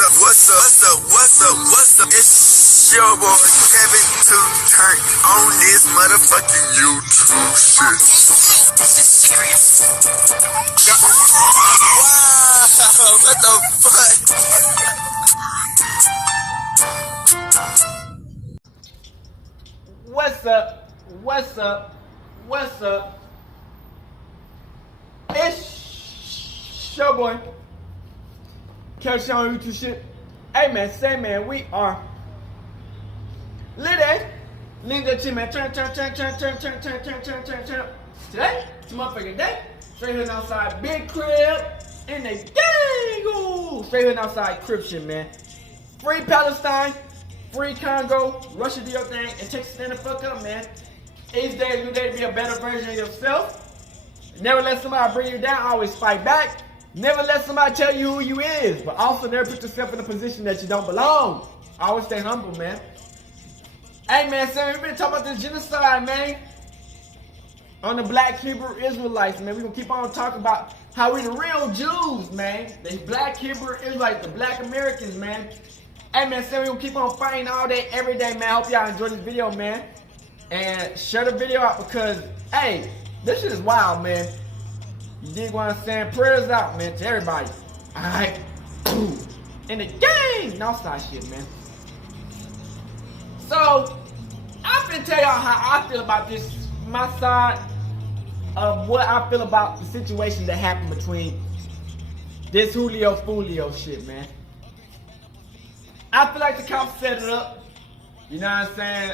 What's up? It's your boy Kevin to turn on this motherfucking YouTube shit. This is serious. Wow, what the fuck? What's up? It's your boy Kevin on YouTube shit. Hey man, say man, we are lit. Link that shit, man. Turn. Today, it's a motherfucking day. Straight here outside, big crib in the gang. Ooh, straight here outside, crib shit, man. Free Palestine, free Congo. Russia do your thing and Texas stand the fuck up, man. Each day, new day to be a better version of yourself. Never let somebody bring you down. Always fight back. Never let somebody tell you who you is, but also never put yourself in a position that you don't belong. Always stay humble, man. Hey, man, Sam, we've been talking about this genocide, man. On the black Hebrew Israelites, man. We're going to keep on talking about how we the real Jews, man. The black Hebrew Israelites, the black Americans, man. Hey, man, Sam, we're going to keep on fighting all day, every day, man. Hope y'all enjoy this video, man. And share the video out because, hey, this shit is wild, man. You dig what I'm saying? Prayers out, man, to everybody. Alright? In the gang! Northside shit, man. So, I'm finna tell y'all how I feel about this, my side of what I feel about the situation that happened between this Joolio Foolio shit, man. I feel like the cops set it up. You know what I'm saying?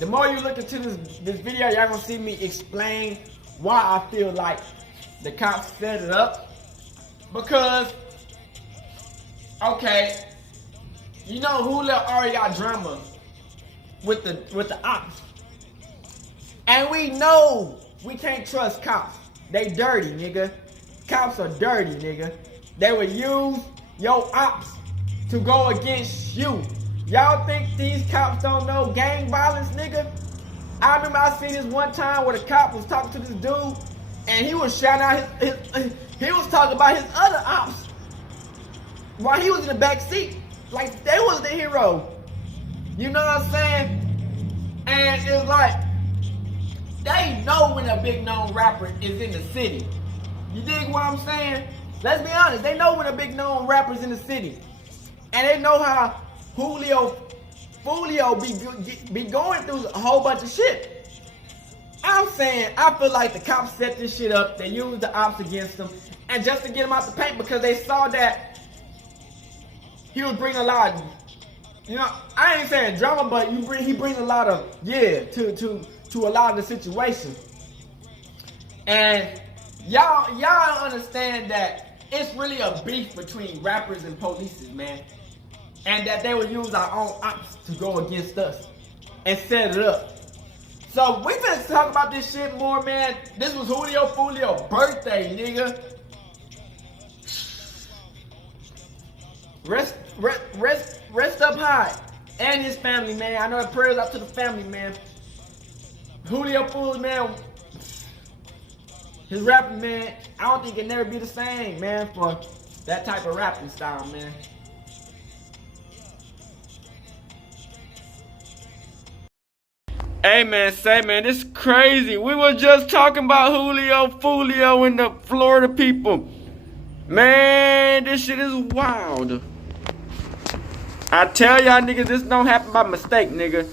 The more you look into this video, y'all gonna see me explain why I feel like the cops set it up. Because, okay, you know Joolio already got drama with the ops. And we know we can't trust cops. They dirty, nigga. Cops are dirty, nigga. They would use your ops to go against you. Y'all think these cops don't know gang violence, nigga? I remember I seen this one time where the cop was talking to this dude and he was shouting out he was talking about his other ops while he was in the back seat. Like they was the hero. You know what I'm saying? And it's like, they know when a big known rapper is in the city. You dig what I'm saying? Let's be honest, they know when a big known rapper is in the city. And they know how Foolio be going through a whole bunch of shit. I'm saying, I feel like the cops set this shit up. They used the ops against him, and just to get him out the paint because they saw that he was bringing a lot of, you know, I ain't saying drama, but he brings a lot of, yeah, to a lot of the situation. And y'all understand that it's really a beef between rappers and police, man. And that they would use our own ops to go against us and set it up. So we finna talk about this shit more, man. This was Joolio Foolio's birthday, nigga. Rest up high. And his family, man. I know it prayers out to the family, man. Joolio Foolio, man. His rapping, man, I don't think it never be the same, man, for that type of rapping style, man. Hey man, say man, this is crazy. We were just talking about Joolio Foolio and the Florida people. Man, this shit is wild. I tell y'all niggas, this don't happen by mistake, nigga.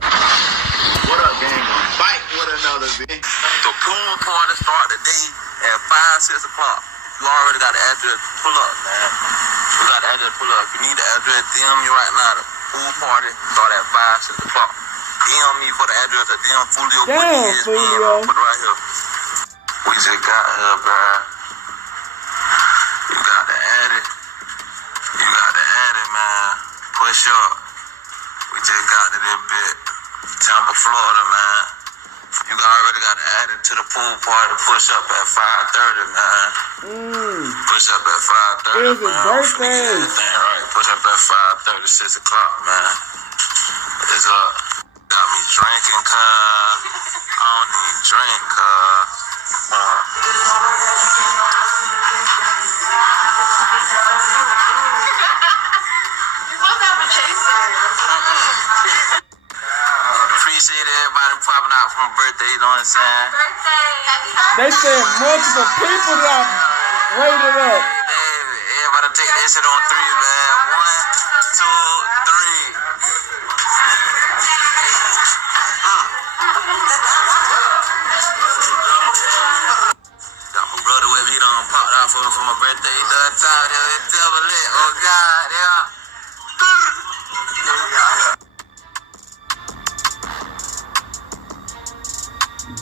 What up, gang? Fight with another bitch. The pool party start today at 5, 6 o'clock. You already got the address. Pull up, man. You got the address. Pull up. If you need the address, DM me right now. Pool party start at 5, 6 o'clock. DM me for the address at DM Foolio. Damn, Foolio. Put it right here. We just got here, bro. You got the addy. You got the addy, man. Push up. We just got to this bit. Tampa, Florida, man. You already got added to the pool party. Push up at 5:30, man. Push up at 5:30, It's his birthday. Everything right. Push up at 5:30, 6 o'clock, man. It's up. Got me drinking, cuz. I don't need drink, cuz. my birthday, you know what I'm saying? They said multiple people got rated up. Hey, everybody take that shit on 3, man. 1, 2, 3. Got my brother with me, he done popped out for my birthday. He done time, it's double lit. Oh, God, yeah.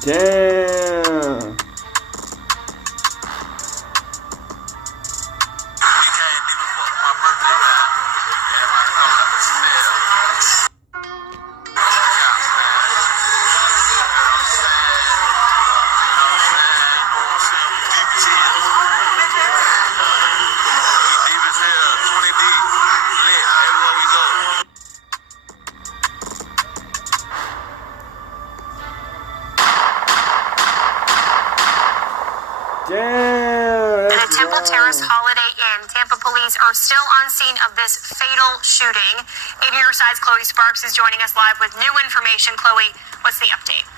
Damn. At a Temple Terrace Holiday Inn, Tampa police are still on scene of this fatal shooting. 8 Riverside's Chloe Sparks is joining us live with new information. Chloe, what's the update?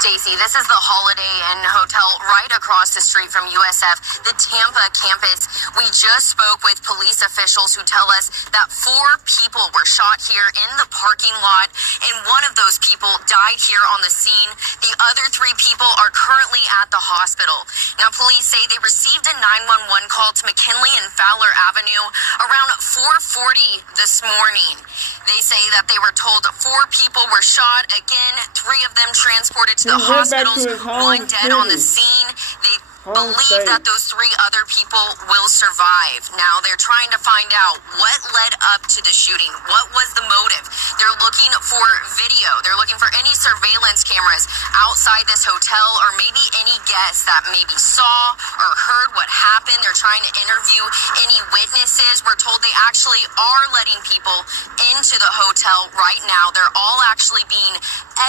Stacy, this is the Holiday Inn Hotel right across the street from USF, the Tampa campus. We just spoke with police officials who tell us that 4 people were shot here in the parking lot, and one of those people died here on the scene. The other 3 people are currently at the hospital. Now, police say they received a 911 call to McKinley and Fowler Avenue around 4:40 this morning. They say that they were told 4 people were shot. Again, 3 of them transported to the hospitals, 1 dead on the scene. They believe that those 3 other people will survive. Now, they're trying to find out what led up to the shooting. What was the motive? They're looking for video. They're looking for any surveillance cameras outside this hotel, or maybe any guests that maybe saw or heard what happened. They're trying to interview any witnesses. We're told they actually are letting people into the hotel right now. They're all actually being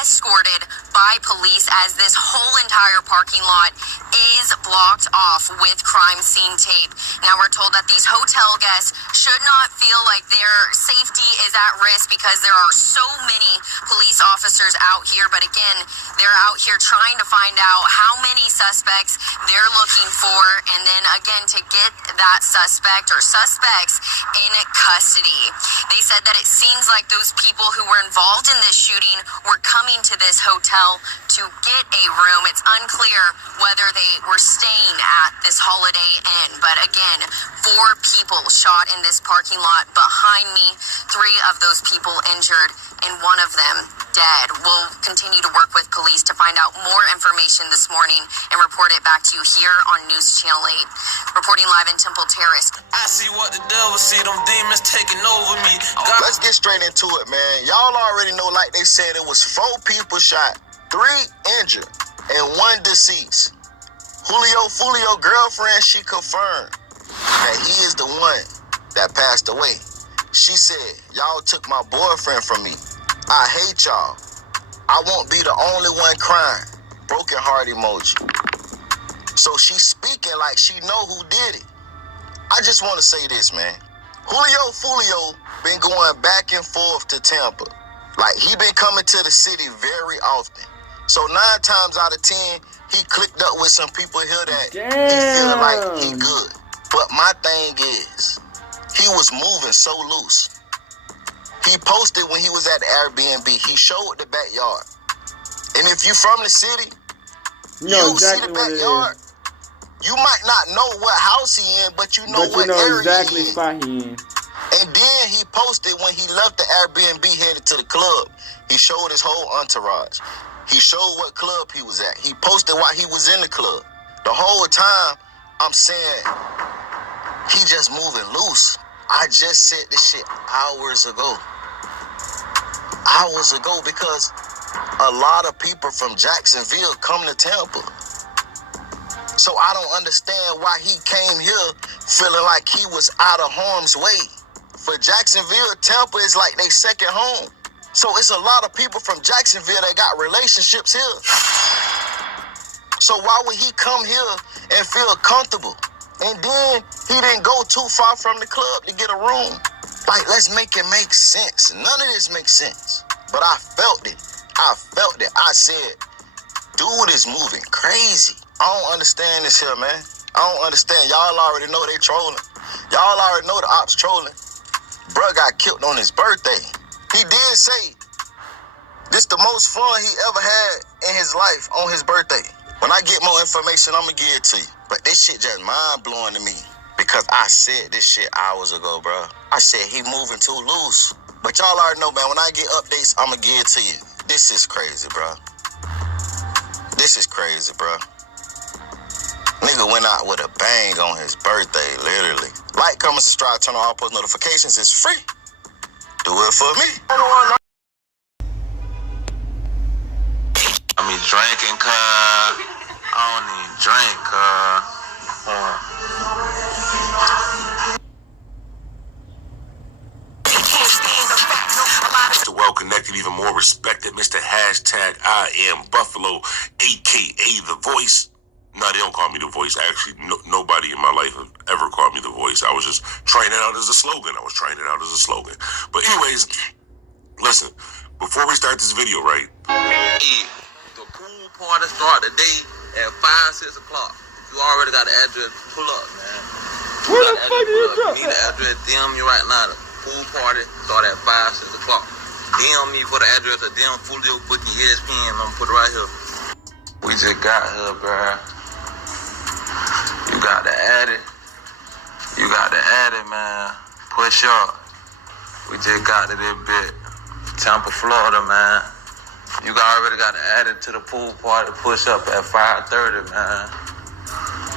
escorted by police as this whole entire parking lot is blocked off with crime scene tape. Now, we're told that these hotel guests should not feel like their safety is at risk because there are so many police officers out here. But again, they're out here trying to find out how many suspects they're looking for, and then again to get that suspect or suspects in custody. They said that it seems like those people who were involved in this shooting were coming to this hotel to get a room. It's unclear whether they were staying at this Holiday Inn. But again, 4 people shot in this parking lot behind me, 3 of those people injured, and 1 of them dead. We'll continue to work with police to find out more information this morning and report it back to you here on News Channel 8. Reporting live in Temple Terrace. I see what the devil see, them demons taking over me. Let's get straight into it, man. Y'all already know, like they said, it was 4 people shot, 3 injured, and 1 deceased. Foolio girlfriend, she confirmed that he is the one that passed away. She said, y'all took my boyfriend from me. I hate y'all. I won't be the only one crying. Broken heart emoji. So she's speaking like she know who did it. I just want to say this, man. Joolio been going back and forth to Tampa. Like, he been coming to the city very often. So 9 times out of 10, he clicked up with some people here that he feel like he good. But my thing is, he was moving so loose. He posted when he was at the Airbnb. He showed the backyard. And if you from the city, you see the backyard. You might not know what house he in, but you know what area exactly he in. spot he in. And then he posted when he left the Airbnb headed to the club. He showed his whole entourage. He showed what club he was at. He posted while he was in the club. The whole time, I'm saying, he just moving loose. I just said this shit hours ago. Because a lot of people from Jacksonville come to Tampa. So I don't understand why he came here feeling like he was out of harm's way. For Jacksonville, Tampa is like their second home. So it's a lot of people from Jacksonville that got relationships here. So why would he come here and feel comfortable? And then he didn't go too far from the club to get a room. Like, let's make it make sense. None of this makes sense. But I felt it. I felt it. I said, dude is moving crazy. I don't understand this here, man. I don't understand. Y'all already know they trolling. Y'all already know the ops trolling. Bruh got killed on his birthday. He did say this the most fun he ever had in his life on his birthday. When I get more information, I'm going to give it to you. But this shit just mind-blowing to me because I said this shit hours ago, bro. I said he moving too loose. But y'all already know, man, when I get updates, I'm going to give it to you. This is crazy, bro. This is crazy, bro. Nigga went out with a bang on his birthday, literally. Like, comment, subscribe, turn on all post notifications. It's free. Do it for me. I mean, drinking, cuz. I don't even drink, Mr. Well-Connected, even more respected, Mr. Hashtag I am Buffalo, a.k.a. The Voice. No, they don't call me The Voice. Actually, nobody in my life have ever called me The Voice. I was just trying it out as a slogan. But anyways, listen, before we start this video, right? Hey, the pool party start today at 5, 6 o'clock. You already got the address. Pull up, man. Where the fuck do you drop You need the address. DM me right now. The pool party start at 5, 6 o'clock. DM me for the address of DM Foolio booking ESPN. I'm gonna put it right here. We just got here, bruh. You got to add it. You got to add it, man. Push up. We just got to this bit. Tampa, Florida, man. You already got to add it to the pool party. Push up at 5:30, man.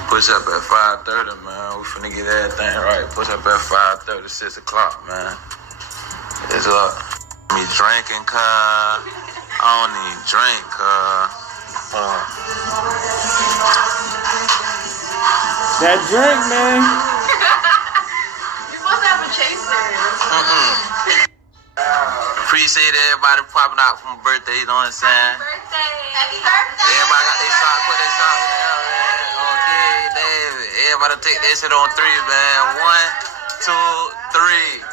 Push up at 5:30, man. We finna get everything right. Push up at 5:30, 6 o'clock, man. It's up. Me drinking, cuz. I don't even drink, cuz. that drink, man? You're supposed to have a chaser. Appreciate everybody popping out for my birthday, you know what I'm saying? Happy birthday. Everybody got their socks, put their socks in there, man. Okay, David. Everybody take that shit on 3, man. 1, 2, 3.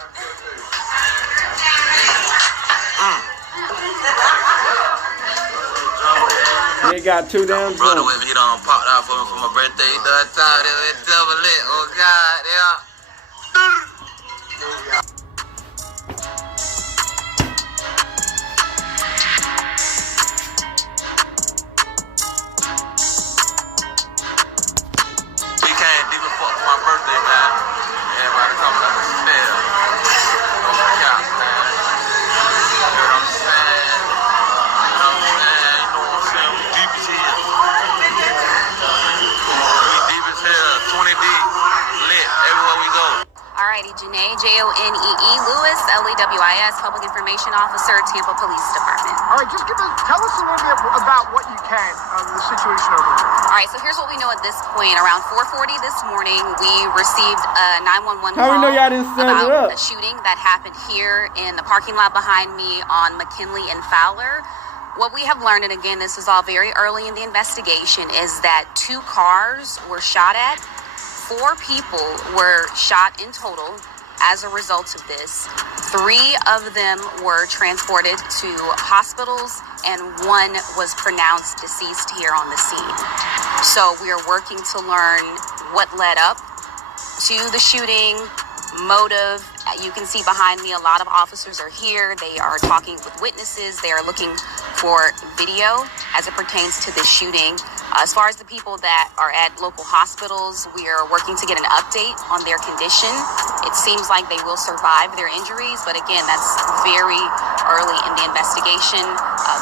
They got 2 damn Brother drunk. with me, he done popped out for me for my birthday. He done thought it was double lit. Oh, God, yeah. We came deep as fuck for my birthday, man. Everybody coming up and stare. No cap, man. You know what I'm saying? We deep as hell. We deep as hell. 20 deep. Lit everywhere we go. Alrighty, Janae, Jonee Lewis, LEWIS, Public Information Officer, Tampa Police Department. All right, tell us a little bit about what you can of the situation over here. All right, so here's what we know at this point. Around 4:40 this morning, we received a 911 How call we know y'all didn't set it about up? a shooting that happened here in the parking lot behind me on McKinley and Fowler. What we have learned, and again, this is all very early in the investigation, is that 2 cars were shot at. 4 people were shot in total as a result of this. 3 of them were transported to hospitals, and 1 was pronounced deceased here on the scene. So we are working to learn what led up to the shooting, motive. You can see behind me a lot of officers are here. They are talking with witnesses. They are looking for video as it pertains to this shooting. As far as the people that are at local hospitals, we are working to get an update on their condition. It seems like they will survive their injuries, but again, that's very early in the investigation.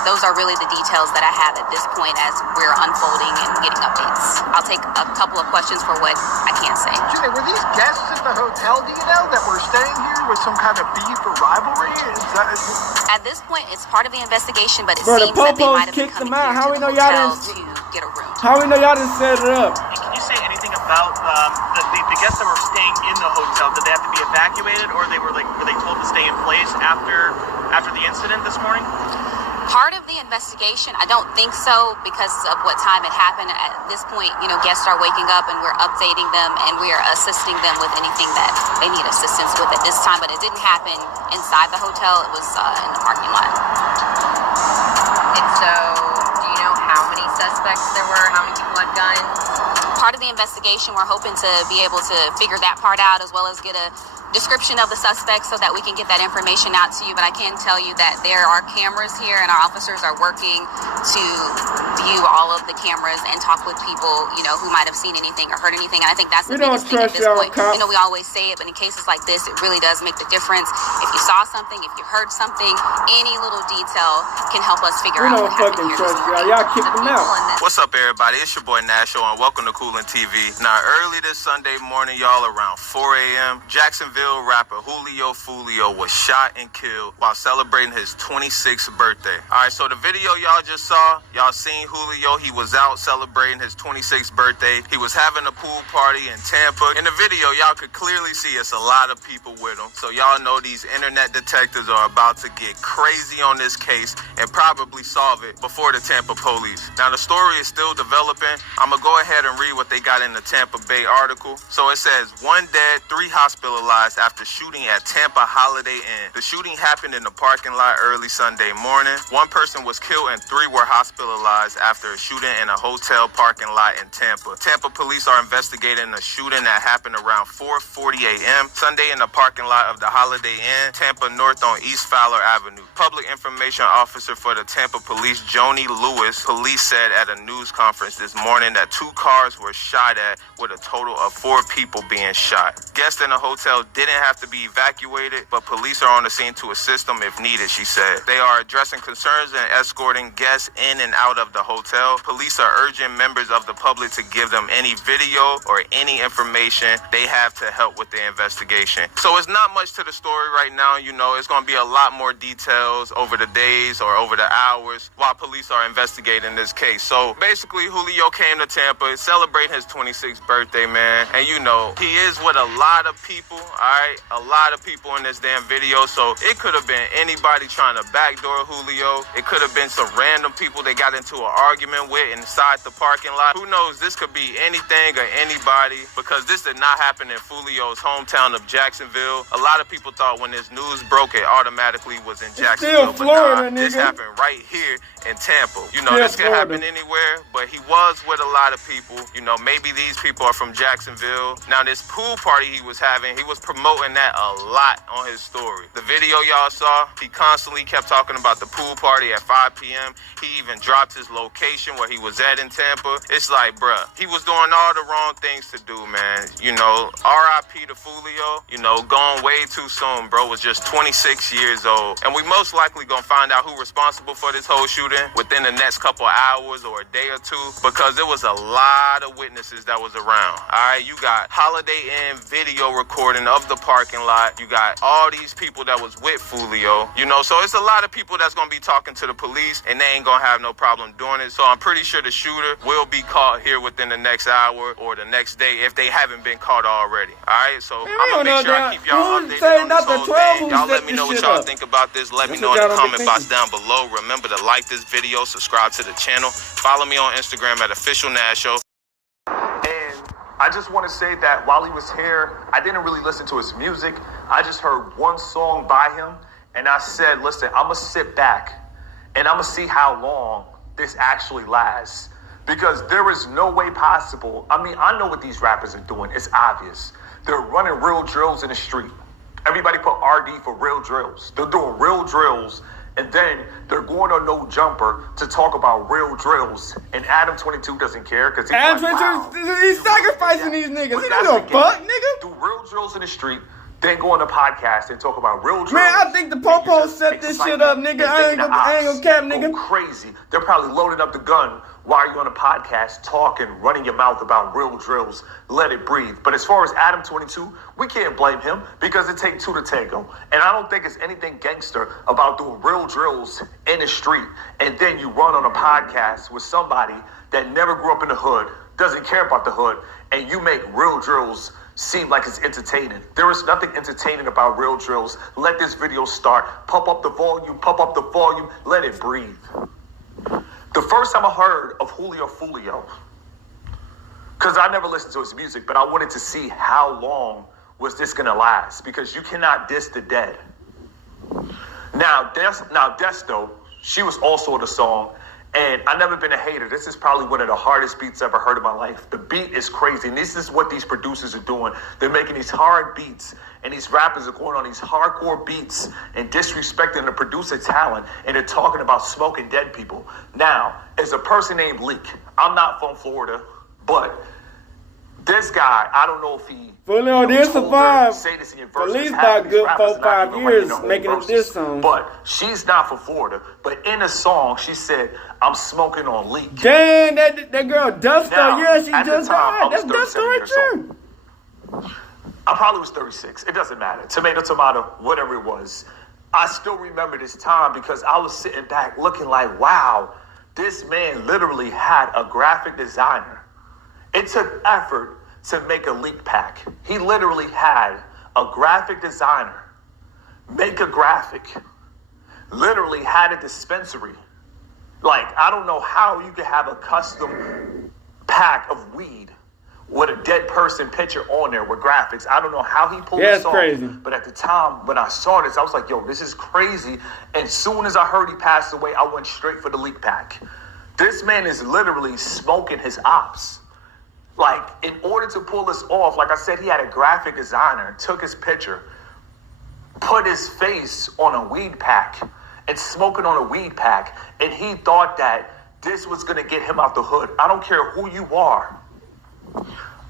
Those are really the details that I have at this point as we're unfolding and getting updates. I'll take a couple of questions for what I can't say. Jimmy, were these guests at the hotel, do you know, that were staying here with some kind of beef or rivalry? At this point, it's part of the investigation, but it Bro, the seems that they Popos might have been kicked them coming out. here How to we the know y'all hotel didn't? to get a room. How we know y'all didn't set it up? Can you say anything about the guests that were staying in the hotel? Did they have to be evacuated, or were they told to stay in place after the incident this morning? Part of the investigation, I don't think so because of what time it happened. At this point, guests are waking up and we're updating them and we are assisting them with anything that they need assistance with at this time. But it didn't happen inside the hotel. It was in the parking lot. So, do you know how many suspects there were? How many people had guns? Part of the investigation, we're hoping to be able to figure that part out as well as get a description of the suspects so that we can get that information out to you. But I can tell you that there are cameras here and our officers are working to view all of the cameras and talk with people, you know, who might have seen anything or heard anything. And I think that's the biggest thing at this point. You know, we always say it, but in cases like this, it really does make the difference. If you saw something, if you heard something, any little detail can help us figure out what happened here. Y'all kick them out. What's up, everybody? It's your boy Nasho, and welcome to Coolin' TV. Now, early this Sunday morning, y'all, around 4 a.m., Jacksonville rapper Foolio was shot and killed while celebrating his 26th birthday. All right, so the video y'all just saw, y'all seen Joolio. He was out celebrating his 26th birthday. He was having a pool party in Tampa. In the video, y'all could clearly see it's a lot of people with him. So y'all know these internet detectives are about to get crazy on this case and probably solve it before the Tampa police. Now, the story is still developing. I'm going to go ahead and read what they got in the Tampa Bay article. So it says, 1 dead, 3 hospitalized after shooting at Tampa Holiday Inn. The shooting happened in the parking lot early Sunday morning. 1 person was killed and 3 were hospitalized after a shooting in a hotel parking lot in Tampa. Tampa police are investigating a shooting that happened around 4:40 a.m. Sunday in the parking lot of the Holiday Inn, Tampa North on East Fowler Avenue. Public information officer for the Tampa police, Joni Lewis, police said at a news conference this morning that 2 cars were shot at with a total of 4 people being shot. Guests in the hotel didn't have to be evacuated, but police are on the scene to assist them if needed, she said. They are addressing concerns and escorting guests in and out of the hotel. Police are urging members of the public to give them any video or any information they have to help with the investigation. So it's not much to the story right now. You know, it's going to be a lot more details over the days or over the hours while police are investigating this case. So basically, Joolio came to Tampa, celebrate his 26th birthday, man. And you know, he is with a lot of people, all right? A lot of people in this damn video. So it could have been anybody trying to backdoor Joolio. It could have been some random people they got into an argument with inside the parking lot. Who knows? This could be anything or anybody, because this did not happen in Foolio's hometown of Jacksonville. A lot of people thought when this news broke, it automatically was in Jacksonville. Still Florida, but nah, this happened right here in Tampa. You know, this could happen anywhere, but he was with a lot of people. You know, maybe these people are from Jacksonville. Now, this pool party he was having, he was promoting that a lot on his story. The video y'all saw, he constantly kept talking about the pool party at 5 p.m. He even dropped his location where he was at in Tampa. It's like, bruh, he was doing all the wrong things to do, man. You know, R.I.P. to Foolio, you know, gone way too soon, bro. Was just 26 years old. And we most likely gonna find out who responsible for this whole shooting within the next couple hours or a day or two, because there was a lot of witnesses that was around. All right, you got Holiday Inn video recording of the parking lot. You got all these people that was with Foolio, you know, so it's a lot of people that's gonna be talking to the police, and they ain't gonna have no problem doing it. So I'm pretty sure the shooter will be caught here within the next hour or the next day if they haven't been caught already. All right, so I'm gonna make sure I keep y'all updated on this whole thing. Y'all let me know what y'all think about this. Let me know in the comment box down below. Remember to like this video, subscribe to the channel, follow me on Instagram at @officialnasho. And I just want to say that while he was here, I didn't really listen to his music. I just heard one song by him, and I said, listen, I'm going to sit back, and I'm going to see how long this actually lasts. Because there is no way possible. I mean, I know what these rappers are doing. It's obvious. They're running real drills in the street. Everybody put RD for real drills. They're doing real drills, and then they're going on No Jumper to talk about real drills. And Adam 22 doesn't care because he's Adam like, 22, wow, he's sacrificing these niggas. He don't fuck, nigga. Do real drills in the street, then go on the podcast and talk about real drills. Man, I think the Popo set this shit up, nigga. I ain't gonna cap, nigga. Go crazy. They're probably loading up the gun while you're on a podcast talking, running your mouth about real drills. Let it breathe. But as far as Adam 22, we can't blame him because it takes 2 to tango. And I don't think it's anything gangster about doing real drills in the street and then you run on a podcast with somebody that never grew up in the hood, doesn't care about the hood, and you make real drills seem like it's entertaining. There is nothing entertaining about real drills. Let this video start. Pump up the volume, let it breathe. The first time I heard of Foolio, because I never listened to his music, but I wanted to see how long was this going to last, because you cannot diss the dead. Now, Desto, she was also in the song, And I've never been a hater. This is probably one of the hardest beats I've ever heard in my life. The beat is crazy. And this is what these producers are doing. They're making these hard beats. And these rappers are going on these hardcore beats and disrespecting the producer talent. And they're talking about smoking dead people. Now, as a person named Leak, I'm not from Florida, but this guy, I don't know if he Foolio did survive say this in your at verses. least Half about of these good rappers 4-5 not even years writing their making own it this verses. song. But she's not from Florida. But in a song, she said, I'm smoking on Leak. Dang, that girl Duster, Now, yeah, she at the just time, died. I was That's Duster 37 right years there. old. I probably was 36. It doesn't matter. Tomato, whatever it was. I still remember this time because I was sitting back looking like, wow, this man literally had a graphic designer. It took effort to make a leak pack. He literally had a graphic designer make a graphic, literally had a dispensary. Like, I don't know how you could have a custom pack of weed with a dead person picture on there with graphics. I don't know how he pulled this off. Crazy. But at the time when I saw this, I was like, yo, this is crazy. And soon as I heard he passed away, I went straight for the leak pack. This man is literally smoking his ops. Like, in order to pull this off, like I said, he had a graphic designer, took his picture, put his face on a weed pack and smoking on a weed pack. And he thought that this was going to get him out the hood. I don't care who you are.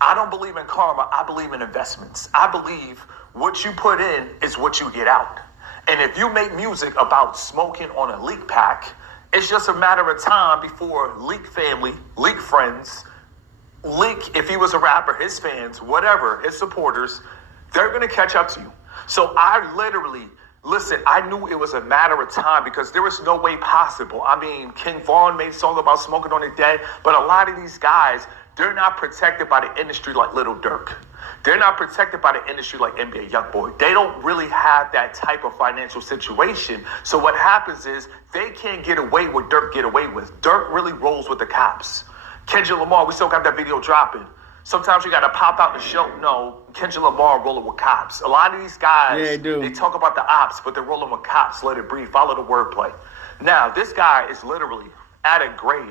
I don't believe in karma. I believe in investments. I believe what you put in is what you get out. And if you make music about smoking on a leak pack, it's just a matter of time before Leak family, Leak friends, Leak, if he was a rapper, his fans, whatever, his supporters, they're going to catch up to you. So I literally, listen, I knew it was a matter of time because there was no way possible. I mean, King Von made a song about smoking on the dead, but a lot of these guys, they're not protected by the industry like Lil Durk. They're not protected by the industry like NBA Youngboy. They don't really have that type of financial situation. So what happens is they can't get away what Durk get away with. Durk really rolls with the cops. Kendrick Lamar, we still got that video dropping. Sometimes you got to pop out the show. No, Kendrick Lamar rolling with cops. A lot of these guys, they talk about the ops, but they're rolling with cops. Let it breathe. Follow the wordplay. Now, this guy is literally at a grave.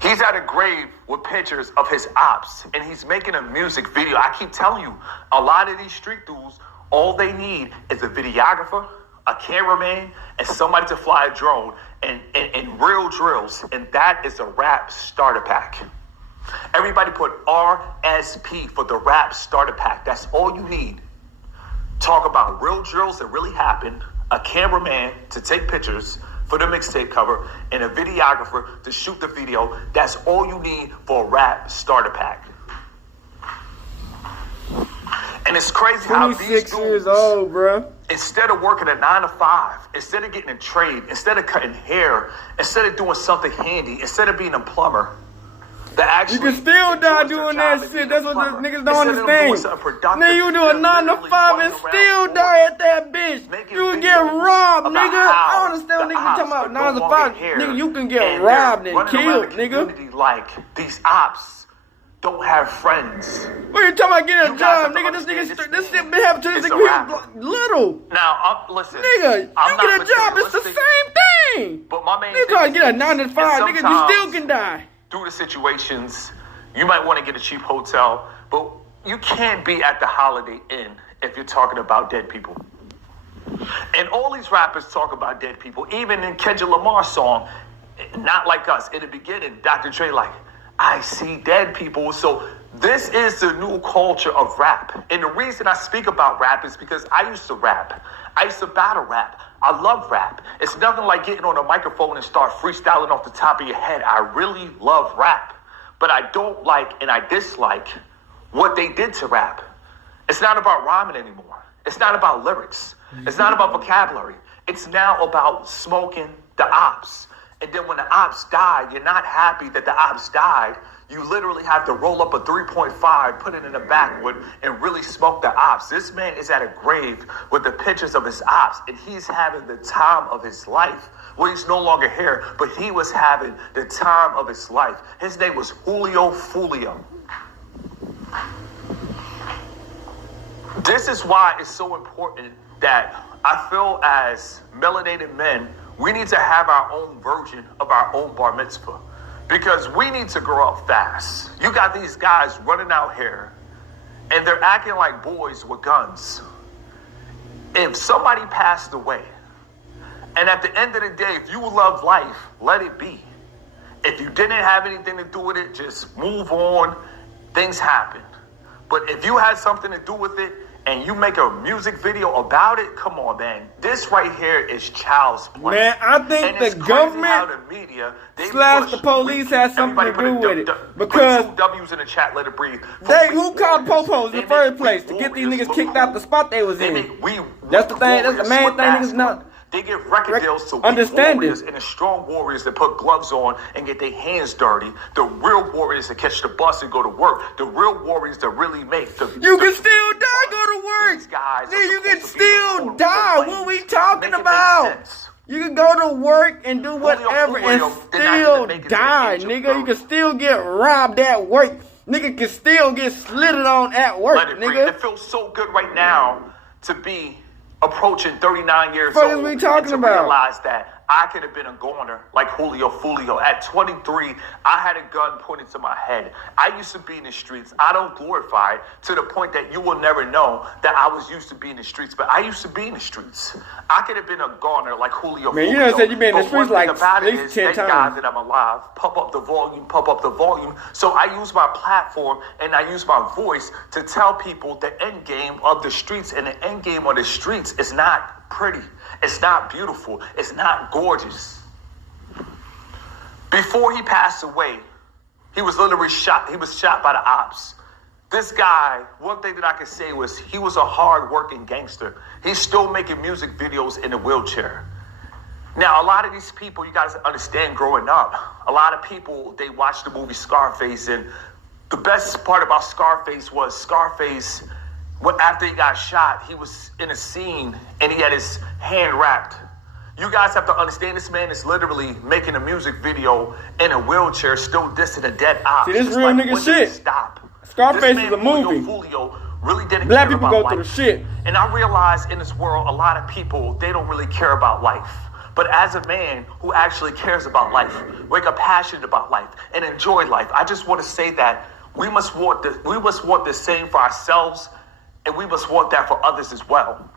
He's at a grave with pictures of his ops, and he's making a music video. I keep telling you, a lot of these street dudes, all they need is a videographer, a cameraman, and somebody to fly a drone, and real drills. And that is a rap starter pack. Everybody put RSP for the rap starter pack. That's all you need. Talk about real drills that really happened, a cameraman to take pictures for the mixtape cover, and a videographer to shoot the video. That's all you need for a rap starter pack. And it's crazy how these 26 dudes, years old, bro. Instead of working a 9 to 5, instead of getting a trade, instead of cutting hair, instead of doing something handy, instead of being a plumber, you can still die doing that shit. That's what the niggas don't understand. Nigga, you do a 9 to 5 and still die at that bitch. You can get robbed, nigga. I don't understand what niggas be talking about 9 to 5. Nigga, you can get robbed and killed, nigga. Like, these ops don't have friends. What you talking about getting a job, nigga? This shit been happening to this nigga little. Now, listen. Nigga, you get a job, it's the same thing. But my main nigga trying to get a 9 to 5, nigga, you still can die. Through the situations, you might want to get a cheap hotel, but you can't be at the Holiday Inn if you're talking about dead people. And all these rappers talk about dead people. Even in Kendrick Lamar's song, Not Like Us, in the beginning, Dr. Dre like, I see dead people. So this is the new culture of rap. And the reason I speak about rap is because I used to rap. I used to battle rap. I love rap. It's nothing like getting on a microphone and start freestyling off the top of your head. I really love rap. But I don't like and I dislike what they did to rap. It's not about rhyming anymore. It's not about lyrics. It's not about vocabulary. It's now about smoking the ops. And then when the ops die, you're not happy that the ops died. You literally have to roll up a 3.5, put it in the backwood, and really smoke the ops. This man is at a grave with the pictures of his ops, and he's having the time of his life. Well, he's no longer here, but he was having the time of his life. His name was Joolio Foolio. This is why it's so important that I feel as melanated men, we need to have our own version of our own bar mitzvah. Because we need to grow up fast. You got these guys running out here and they're acting like boys with guns. If somebody passed away, and at the end of the day, if you love life, let it be. If you didn't have anything to do with it, just move on. Things happen. But if you had something to do with it, and you make a music video about it, come on, man. This right here is child's play. Man, I think the government the media, slash the police has something to do with it. Because put 2 W's in the chat, let it breathe. who called the popos in the first place to get these niggas kicked out the spot they was in? That's the thing. That's the main thing niggas not. They give record deals to understanding warriors and the strong warriors that put gloves on and get their hands dirty. The real warriors that catch the bus and go to work. The real warriors that really make the. You can still die, go to work. These guys Nigga, you can still die. What we talking about? You can go to work and do whatever and still die, nigga. You can still get robbed at work. Nigga can still get slitted on at work, nigga. It feels so good right now to be approaching 39 years old. What are we talking about? Realize that I could have been a goner like Joolio, Foolio. At 23, I had a gun pointed to my head. I used to be in the streets. I don't glorify it to the point that you will never know that I was used to be in the streets, but I used to be in the streets. I could have been a goner like Joolio, man, Foolio. you know said you been in the streets like at least 10 times. Thank God that I'm alive. Pump up the volume. So I use my platform and I use my voice to tell people the end game of the streets, and the end game of the streets is not pretty. It's not beautiful. It's not gorgeous. Before he passed away, he was literally shot. He was shot by the ops. This guy, one thing that I can say was he was a hard-working gangster. He's still making music videos in a wheelchair. Now, a lot of these people, you guys understand growing up, a lot of people, they watch the movie Scarface, and the best part about Scarface was Scarface, after he got shot, he was in a scene and he had his hand wrapped. You guys have to understand this man is literally making a music video in a wheelchair, still dissing a dead op. See, this real nigga shit. Stop. Scarface is a movie. Foolio really didn't Black care people about go through life. the shit. And I realize in this world, a lot of people, they don't really care about life. But as a man who actually cares about life, wake up passionate about life and enjoy life, I just want to say that we must want the same for ourselves, and we must want that for others as well.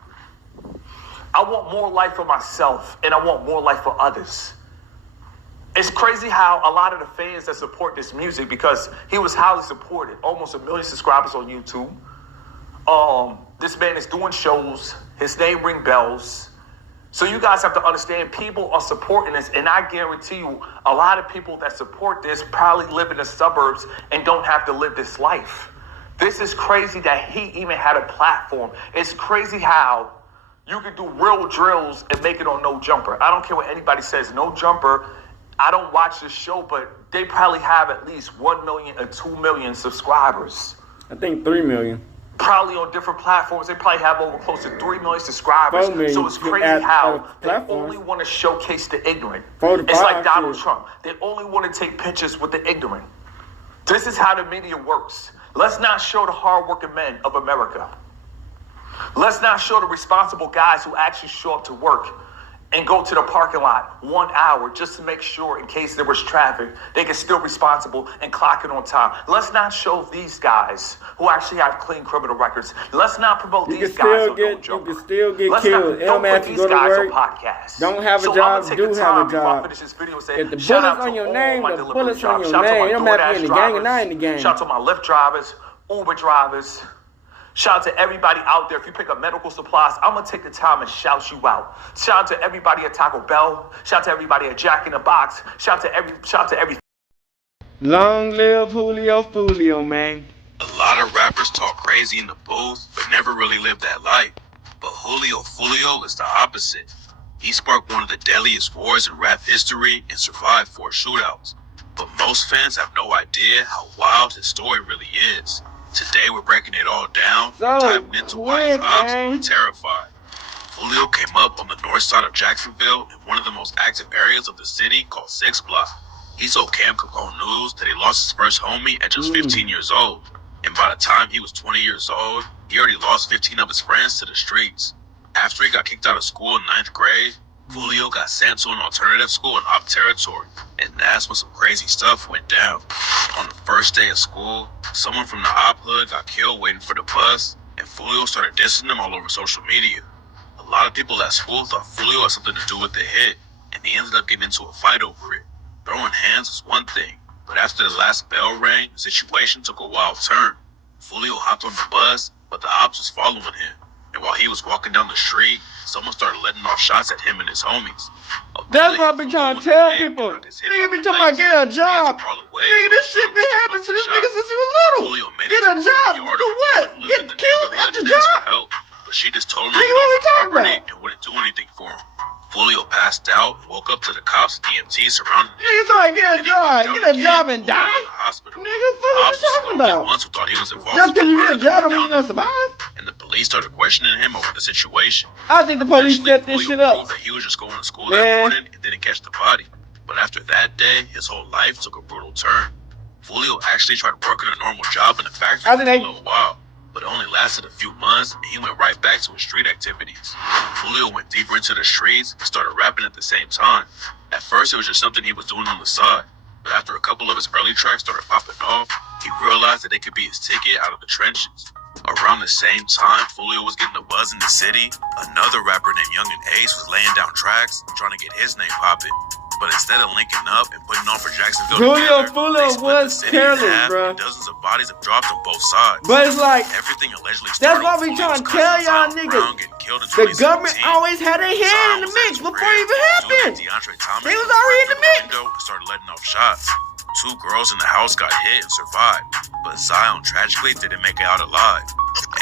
I want more life for myself, and I want more life for others. It's crazy how a lot of the fans that support this music, because he was highly supported, almost 1 million subscribers on YouTube. This man is doing shows. His name ring bells. So you guys have to understand, people are supporting this, and I guarantee you, a lot of people that support this probably live in the suburbs and don't have to live this life. This is crazy that he even had a platform. It's crazy how you can do real drills and make it on No Jumper. I don't care what anybody says. No Jumper, I don't watch this show, but they probably have at least 1 million or 2 million subscribers. I think 3 million. Probably on different platforms. They probably have over close to 3 million subscribers. 4 million. So it's crazy how they only want to showcase the ignorant. It's like Donald Trump. They only want to take pictures with the ignorant. This is how the media works. Let's not show the hardworking men of America. Let's not show the responsible guys who actually show up to work and go to the parking lot 1 hour just to make sure, in case there was traffic, they can still responsible and clock it on time. Let's not show these guys who actually have clean criminal records. Let's not promote these guys on No Jumper. You can still get killed. Don't put these guys on podcasts. Don't have a job, do have a job. If the bullets on your name, the bullets on your name. It don't matter if you're in the gang or not in the gang. Shout out to my Lyft drivers, Uber drivers. Shout out to everybody out there. If you pick up medical supplies, I'm going to take the time and shout you out. Shout out to everybody at Taco Bell. Shout out to everybody at Jack in the Box. Shout out to every. Long live Joolio, Foolio, man. A lot of rappers talk crazy in the booth, but never really live that life. But Joolio Foolio is the opposite. He sparked one of the deadliest wars in rap history and survived 4 shootouts. But most fans have no idea how wild his story really is. Today we're breaking it all down, diving into why cops are terrified. Foolio came up on the north side of Jacksonville in one of the most active areas of the city called 6 Block. He told Cam Capone News that he lost his first homie at just 15 years old. And by the time he was 20 years old, he already lost 15 of his friends to the streets. After he got kicked out of school in 9th grade, Foolio got sent to an alternative school in op territory, and that's when some crazy stuff went down. On the first day of school, someone from the op hood got killed waiting for the bus, and Foolio started dissing them all over social media. A lot of people at school thought Foolio had something to do with the hit, and he ended up getting into a fight over it. Throwing hands was one thing, but after the last bell rang, the situation took a wild turn. Foolio hopped on the bus, but the ops was following him. And while he was walking down the street, someone started letting off shots at him and his homies. That's what I've been trying to tell people. Nigga be talking about get a job. Nigga, this shit been happening to this nigga since he was little. Get a job. Do what? Get killed at the job? But she just told him Nigga, what we talking about? and wouldn't do anything for him. Foolio passed out and woke up to the cops and EMT surrounding him. Niggas like get a job. Get a job and die. Hospital. Nigga, what you talking about? Once who thought he was involved. Just because you get a job don't mean you're gonna survive. And the police started questioning him over the situation. I think the police set this shit up. That he was just going to school that morning and didn't catch the body. But after that day, his whole life took a brutal turn. Foolio actually tried working a normal job in the factory for a little while, but it only lasted a few months and he went right back to his street activities. Foolio went deeper into the streets and started rapping at the same time. At first, it was just something he was doing on the side, but after a couple of his early tracks started popping off, he realized that it could be his ticket out of the trenches. Around the same time Foolio was getting a buzz in the city, another rapper named Young and Ace was laying down tracks, trying to get his name popping. But instead of linking up and putting on for Jacksonville Joolio together, Foolio was careless, bro. Dozens of bodies have dropped on both sides. But it's like, everything allegedly that's why we trying to tell y'all niggas. The government always had their hand in the mix before it even happened. They was already in the mix. Started letting off shots. 2 girls in the house got hit and survived, but Zion tragically didn't make it out alive.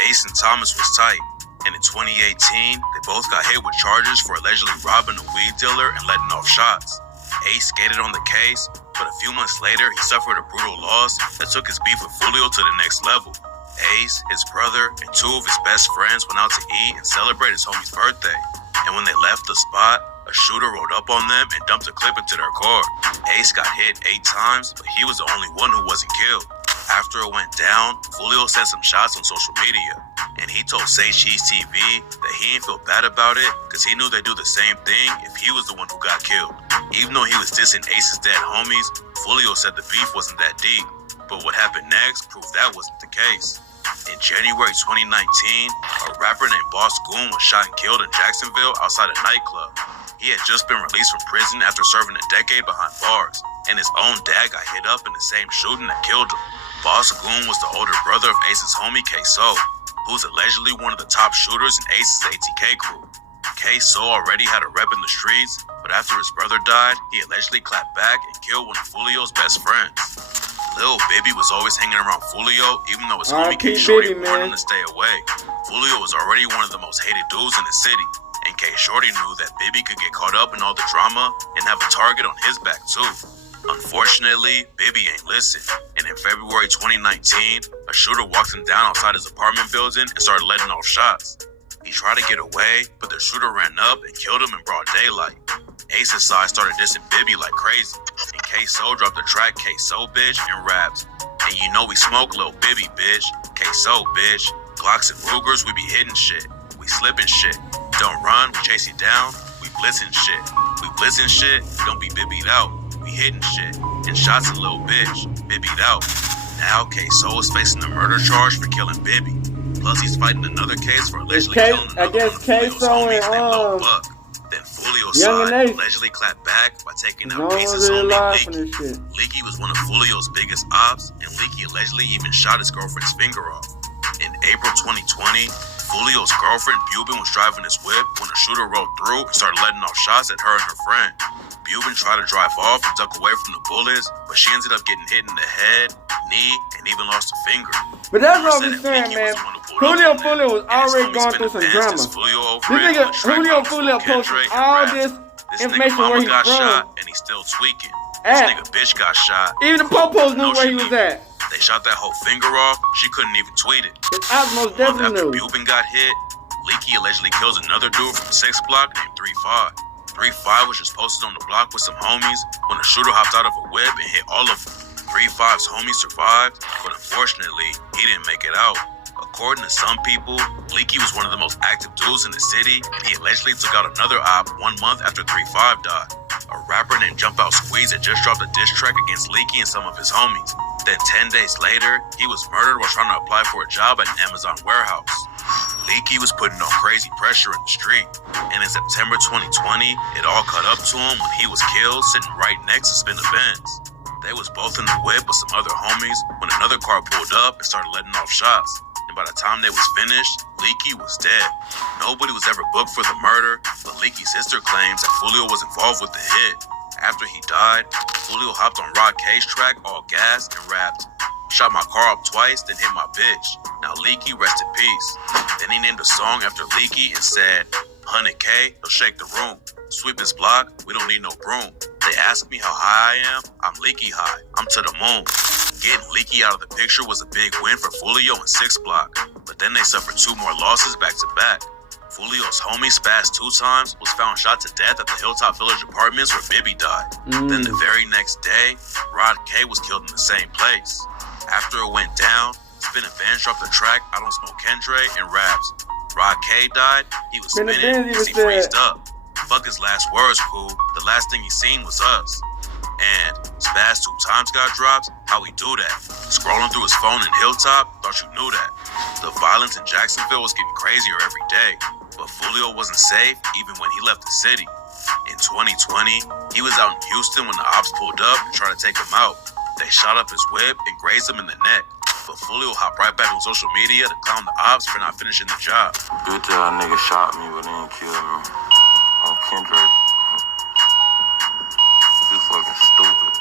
Ace and Thomas was tight, and in 2018, they both got hit with charges for allegedly robbing a weed dealer and letting off shots. Ace skated on the case, but a few months later, he suffered a brutal loss that took his beef with Foolio to the next level. Ace, his brother, and 2 of his best friends went out to eat and celebrate his homie's birthday. And when they left the spot, a shooter rode up on them and dumped a clip into their car. Ace got hit 8 times, but he was the only one who wasn't killed. After it went down, Foolio sent some shots on social media, and he told Say Cheese TV that he ain't feel bad about it because he knew they'd do the same thing if he was the one who got killed. Even though he was dissing Ace's dead homies, Foolio said the beef wasn't that deep, but what happened next proved that wasn't the case. In January 2019, a rapper named Boss Goon was shot and killed in Jacksonville outside a nightclub. He had just been released from prison after serving a decade behind bars, and his own dad got hit up in the same shooting that killed him. Boss Goon was the older brother of Ace's homie K-So, who's allegedly one of the top shooters in Ace's ATK crew. K-So already had a rep in the streets, but after his brother died, he allegedly clapped back and killed one of Foolio's best friends. Lil Bibby was always hanging around Foolio, even though his homie K Shorty warned him to stay away. Foolio was already one of the most hated dudes in the city, and K Shorty knew that Bibby could get caught up in all the drama and have a target on his back too. Unfortunately, Bibby ain't listen, and in February 2019, a shooter walked him down outside his apartment building and started letting off shots. He tried to get away, but the shooter ran up and killed him in broad daylight. Ace's side started dissing Bibby like crazy, and K-So dropped the track K-So bitch and raps. And you know we smoke Lil Bibby bitch, K-So bitch. Glocks and Rugers, we be hitting shit. We slipping shit. Don't run, we chase you down. We blitzing shit. We blitzing shit, don't be Bibbied out. We hitting shit. And shots a little bitch, Bibbied out. Now K-So is facing a murder charge for killing Bibby. Plus he's fighting another case for allegedly killing another one of Foolio's homies named Lil Buck. Then Foolio's side allegedly clapped back by taking out Ace's homie Leaky. Leaky was one of Foolio's biggest ops, and Leaky allegedly even shot his girlfriend's finger off. In April 2020, Foolio's girlfriend Bubin was driving his whip when a shooter rode through and started letting off shots at her and her friend. Bubin tried to drive off and duck away from the bullets, but she ended up getting hit in the head, knee, and even lost a finger. But that's what I'm saying, man. Foolio was already going through some drama. This nigga, Foolio posted all this information where he's got from. Shot and he's still tweaking. This nigga bitch got shot. Even the Popos knew where he was at. They shot that whole finger off. She couldn't even tweet it. I most definitely knew. After Bubin got hit, Leaky allegedly kills another dude from 6th block named 3-5. 3-5 was just posted on the block with some homies when the shooter hopped out of a whip and hit all of them. 3-5's homies survived, but unfortunately, he didn't make it out. According to some people, Leaky was one of the most active dudes in the city, and he allegedly took out another op 1 month after 3-5 died. A rapper named Jump Out Squeeze had just dropped a diss track against Leaky and some of his homies. Then 10 days later, he was murdered while trying to apply for a job at an Amazon warehouse. Leaky was putting on crazy pressure in the street, and in September 2020, it all caught up to him when he was killed sitting right next to Spin the Benz. They was both in the whip with some other homies when another car pulled up and started letting off shots. And by the time they was finished, Leaky was dead. Nobody was ever booked for the murder, but Leaky's sister claims that Foolio was involved with the hit. After he died, Foolio hopped on Rod K's track, all gas, and rapped, "Shot my car up twice, then hit my bitch. Now Leaky, rest in peace." Then he named a song after Leaky and said, "100K, he'll shake the room. Sweep his block, we don't need no broom. They ask me how high I am, I'm Leaky high, I'm to the moon." Getting Leaky out of the picture was a big win for Foolio and 6 Block, but then they suffered 2 more losses back to back. Foolio's homie Spaz 2 times was found shot to death at the Hilltop Village Apartments where Bibby died. Then the very next day, Rod K was killed in the same place. After it went down, Spin and Benz dropped the track I Don't Smoke Kendre and raps. Rod K died, he was Spin and spinning Benz as he even freezed said- up. Fuck his last words, cool. The last thing he seen was us. And Spaz 2 times got dropped, how he do that? Scrolling through his phone in Hilltop, thought you knew that. The violence in Jacksonville was getting crazier every day, but Foolio wasn't safe even when he left the city. In 2020, he was out in Houston when the ops pulled up and tried to take him out. They shot up his whip and grazed him in the neck, but Foolio hopped right back on social media to clown the ops for not finishing the job. Good job, nigga shot me, but they didn't kill me. On Kendrick. You fucking stupid.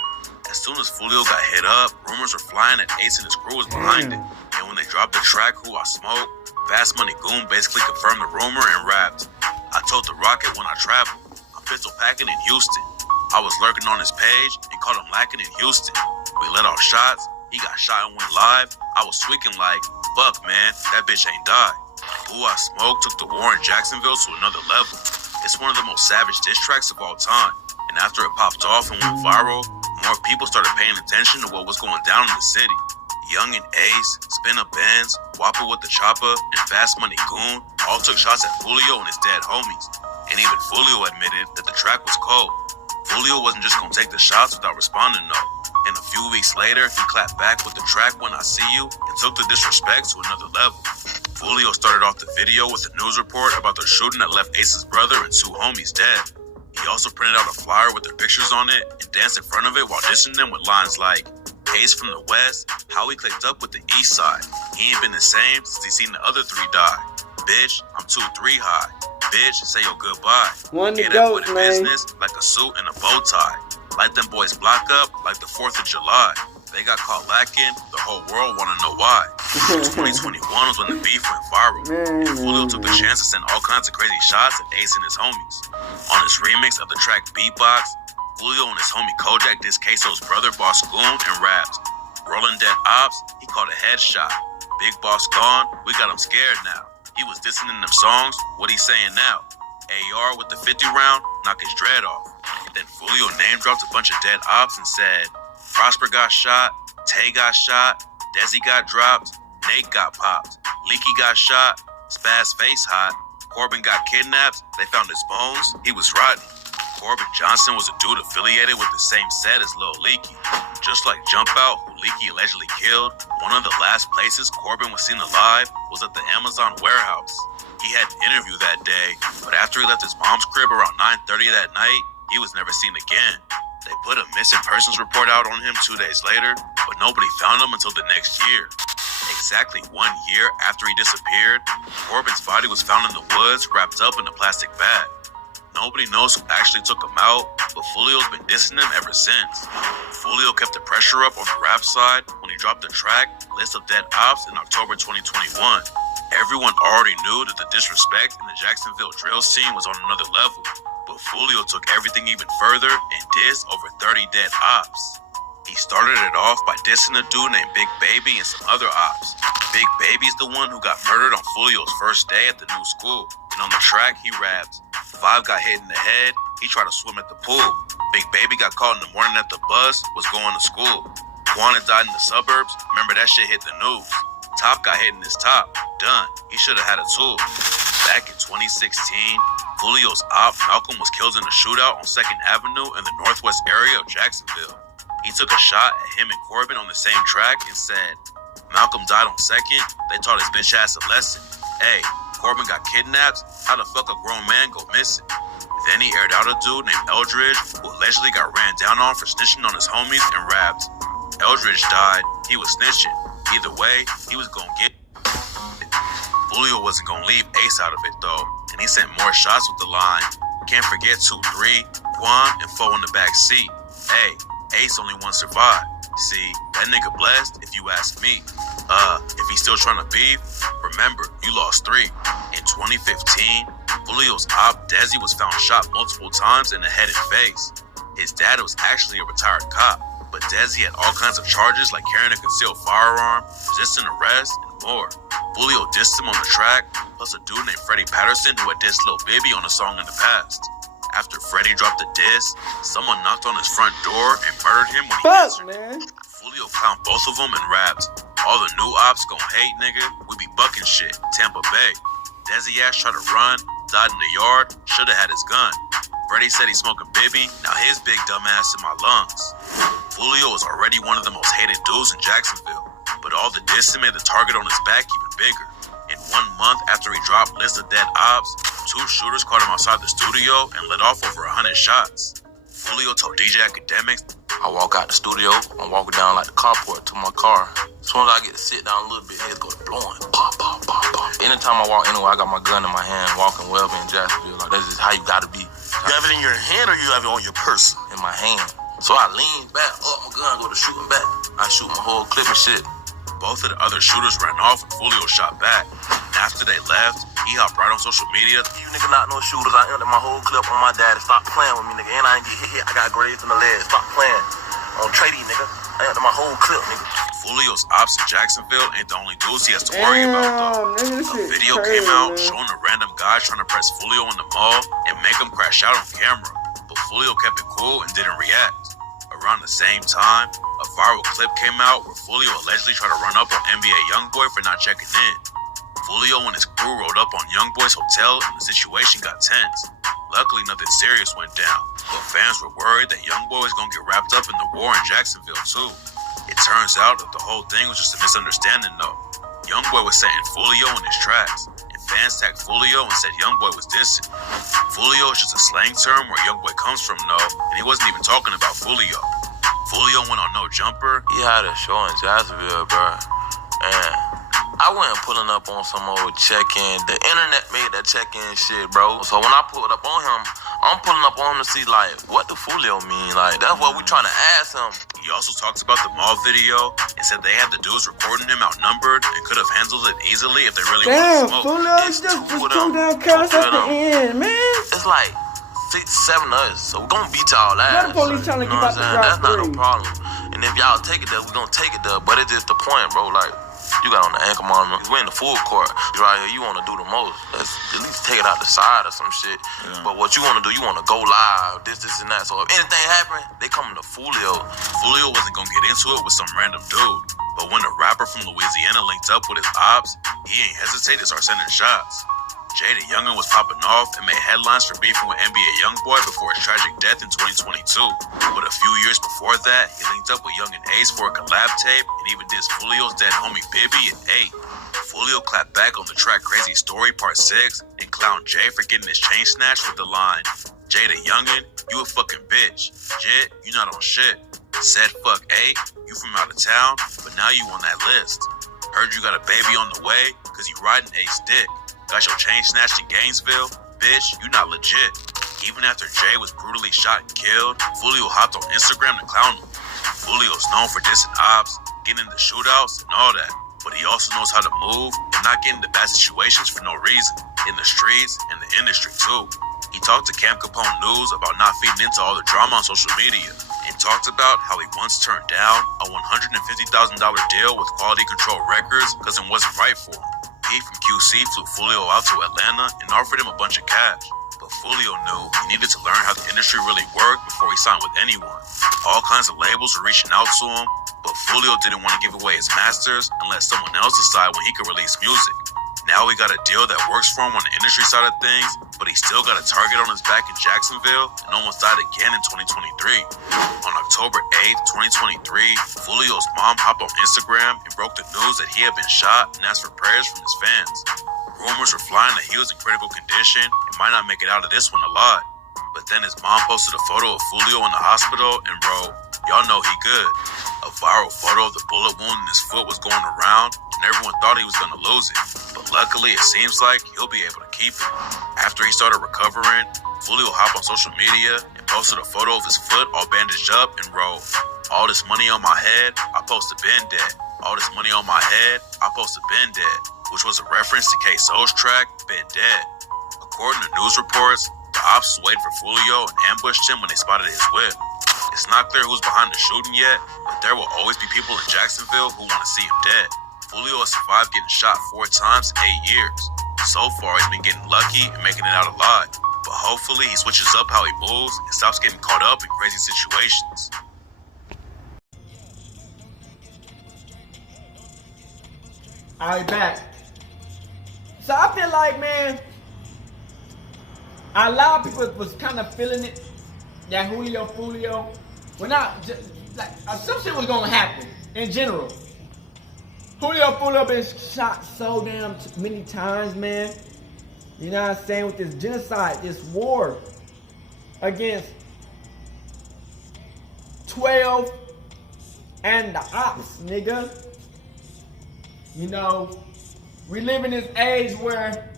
As soon as Foolio got hit up, rumors were flying that Ace and his crew was behind it. And when they dropped the track Who I Smoke, Fast Money Goon basically confirmed the rumor and rapped, "I told the Rocket when I traveled, I'm pistol packing in Houston. I was lurking on his page and caught him lacking in Houston. We let off shots, he got shot and went live. I was tweaking like, fuck man, that bitch ain't died." Who I Smoke took the war in Jacksonville to another level. It's one of the most savage diss tracks of all time. And after it popped off and went viral, more people started paying attention to what was going down in the city. Young and Ace, Spin a Benz, Whopper with the Chopper, and Fast Money Goon all took shots at Foolio and his dead homies. And even Foolio admitted that the track was cold. Foolio wasn't just gonna take the shots without responding though. And a few weeks later, he clapped back with the track When I See You and took the disrespect to another level. Foolio started off the video with a news report about the shooting that left Ace's brother and 2 homies dead. He also printed out a flyer with their pictures on it and danced in front of it while dissing them with lines like, "Ace from the West, how he clicked up with the East Side. He ain't been the same since he seen the other 3 die. Bitch, I'm 2-3 high. Bitch, say your goodbye. One to Get go, up with a man. business like a suit and a bow tie. Light them boys block up like the 4th of July. They got caught lacking, the whole world wanna know why." 2021 was when the beef went viral. And Foolio took the chance to send all kinds of crazy shots at Ace and his homies. On his remix of the track Beatbox, Joolio and his homie Kojak dissed Queso's brother Boss Goon and rapped, "Rolling dead ops, he called a headshot. Big Boss gone, we got him scared now. He was dissing in them songs, what he saying now? AR with the 50 round, knock his dread off." Then Foolio name dropped a bunch of dead ops and said, Prosper got shot, Tay got shot, Desi got dropped, Nate got popped, Leaky got shot, Spaz face hot, Corbin got kidnapped, they found his bones, he was rotten. Corbin Johnson was a dude affiliated with the same set as Lil Leaky. Just like Jump Out, who Leaky allegedly killed, one of the last places Corbin was seen alive was at the Amazon warehouse. He had an interview that day, but after he left his mom's crib around 9:30 that night, he was never seen again. They put a missing persons report out on him 2 days later, but nobody found him until the next year. Exactly 1 year after he disappeared, Corbin's body was found in the woods wrapped up in a plastic bag. Nobody knows who actually took him out, but Foolio's been dissing him ever since. Foolio kept the pressure up on the rap side when he dropped the track List of Dead Ops in October 2021. Everyone already knew that the disrespect in the Jacksonville drill scene was on another level, but Foolio took everything even further and dissed over 30 dead ops. He started it off by dissing a dude named Big Baby and some other ops. Big Baby's the one who got murdered on Foolio's first day at the new school, and on the track he rapped, 5 got hit in the head, he tried to swim at the pool. Big Baby got caught in the morning at the bus, was going to school. Juana died in the suburbs, remember that shit hit the news. Top got hit in his top. Done. He should have had a tool. Back in 2016, Foolio's op Malcolm was killed in a shootout on 2nd Avenue in the northwest area of Jacksonville. He took a shot at him and Corbin on the same track and said, Malcolm died on 2nd, they taught his bitch ass a lesson. Hey, Corbin got kidnapped, how the fuck a grown man go missing? Then he aired out a dude named Eldridge who allegedly got ran down on for snitching on his homies and rapped. Eldridge died, he was snitching. Either way, he was gonna get it. Foolio wasn't gonna leave Ace out of it though, and he sent more shots with the line. Can't forget 2-3, Quan, and 4 in the back seat. Hey, Ace only one survived. See, that nigga blessed if you ask me. If he's still trying to beef, remember, you lost 3. In 2015, Foolio's op Desi was found shot multiple times in the head and face. His dad was actually a retired cop, but Desi had all kinds of charges like carrying a concealed firearm, resisting arrest, and more. Foolio dissed him on the track, plus a dude named Freddie Patterson who had dissed Lil Bibby on a song in the past. After Freddie dropped the diss, someone knocked on his front door and murdered him when he answered. Man. Foolio found both of them and rapped, all the new ops gon' hate, nigga, we be bucking shit, Tampa Bay. Desi ass tried to run, died in the yard, shoulda had his gun. Freddie said he's smoking Bibby, now his big dumb ass in my lungs. Foolio was already one of the most hated dudes in Jacksonville, but all the dissing made the target on his back even bigger. In 1 month after he dropped List of Dead Ops, 2 shooters caught him outside the studio and let off over 100 shots. Foolio told DJ Academics, I walk out the studio, I'm walking down like the carport to my car. As soon as I get to sit down a little bit, heads go blowing. Pop, pop, pop, pop. Anytime I walk anywhere, I got my gun in my hand, walking well in Jacksonville. Like, that's just how you gotta be. You have it in your hand or you have it on your person? In my hand. So I lean back, up my gun, go to shooting back. I shoot my whole clip and shit. both of the other shooters ran off and Foolio shot back. And after they left, he hopped right on social media. You nigga not no shooters. I ended my whole clip on my daddy. Stop playing with me, nigga. And I ain't get hit. I got grades in the leg. Stop playing. On trading, nigga. I ended my whole clip, nigga. Foolio's ops in Jacksonville ain't the only dudes he has to worry about, though. A video came out showing a random guy trying to press Foolio in the mall and make him crash out on camera. But Foolio kept it cool and didn't react. Around the same time, a viral clip came out where Foolio allegedly tried to run up on NBA Youngboy for not checking in. Foolio and his crew rode up on Youngboy's hotel and the situation got tense. Luckily, nothing serious went down, but fans were worried that Youngboy was gonna get wrapped up in the war in Jacksonville too. It turns out that the whole thing was just a misunderstanding though. Youngboy was saying Foolio in his tracks, and fans tagged Foolio and said Youngboy was dissing. Foolio is just a slang term where Youngboy comes from though, and he wasn't even talking about Foolio. Foolio went on No Jumper. He had a show in Jacksonville, bro, and I wasn't pulling up on some old check-in. The internet made that check-in shit, bro. So when I pulled up on him, I'm pulling up on him to see, like, what the Foolio mean? Like, that's what we trying to ask him. He also talked about the mall video and said they had the dudes recording him outnumbered and could have handled it easily if they really wanted to smoke. Foolio just two down cars at the end, man. It's like 6, 7 of us, so we're gonna beat y'all ass. Let the police trying to get about the drop. That's not no problem. And if y'all take it there, we're gonna take it there. But it's just the point, bro. Like, you got on the ankle monitor. We're in the full court. You're right here. You want to do the most. Let's at least take it out the side or some shit. Yeah. But what you want to do, you want to go live, this, and that. So if anything happen, they coming to Foolio. Foolio wasn't gonna get into it with some random dude. But when the rapper from Louisiana linked up with his ops, he ain't hesitate to start sending shots. Jay the Youngin was popping off and made headlines for beefing with NBA Youngboy before his tragic death in 2022. But a few years before that, he linked up with Young and Ace for a collab tape and even dissed Foolio's dead homie Bibby and 8. Foolio clapped back on the track Crazy Story Part 6 and clowned Jay for getting his chain snatched with the line, Jay the Youngin, you a fucking bitch. Jit, you not on shit. Said fuck 8, you from out of town, but now you on that list. Heard you got a baby on the way, cause you riding Ace dick. Got your chain snatched in Gainesville? Bitch, you not legit. Even after Jay was brutally shot and killed, Foolio hopped on Instagram to clown him. Foolio's known for dissing ops, getting into shootouts, and all that. But he also knows how to move and not get into bad situations for no reason. In the streets and the industry too. He talked to Camp Capone News about not feeding into all the drama on social media. And talked about how he once turned down a $150,000 deal with Quality Control Records because it wasn't right for him. He from QC flew Foolio out to Atlanta and offered him a bunch of cash. But Foolio knew he needed to learn how the industry really worked before he signed with anyone. All kinds of labels were reaching out to him, but but Foolio didn't want to give away his masters and let someone else decide when he could release music. Now he got a deal that works for him on the industry side of things, but he still got a target on his back in Jacksonville and almost died again in 2023. On October 8th, 2023, Foolio's mom hopped on Instagram and broke the news that he had been shot and asked for prayers from his fans. Rumors were flying that he was in critical condition and might not make it out of this one alive. But then his mom posted a photo of Foolio in the hospital and wrote, "Y'all know he good." A viral photo of the bullet wound in his foot was going around and everyone thought he was going to lose it. But luckily it seems like he'll be able to keep it. After he started recovering, Foolio hopped on social media and posted a photo of his foot all bandaged up and wrote, "All this money on my head, I supposed to been dead. All this money on my head, I supposed to been dead," which was a reference to K-Soul's track, Been Dead. According to news reports, the ops was waiting for Foolio and ambushed him when they spotted his whip. It's not clear who's behind the shooting yet, but there will always be people in Jacksonville who want to see him dead. Foolio has survived getting shot 4 times in 8 years. So far, he's been getting lucky and making it out alive. But hopefully, he switches up how he moves and stops getting caught up in crazy situations. Alright, back. So I feel like, man, a lot of people was kind of feeling it that Foolio, well, not just, like some shit was gonna happen in general. Foolio been shot so damn many times, man. You know what I'm saying? With this genocide, this war against 12 and the ops, nigga. You know, we live in this age where,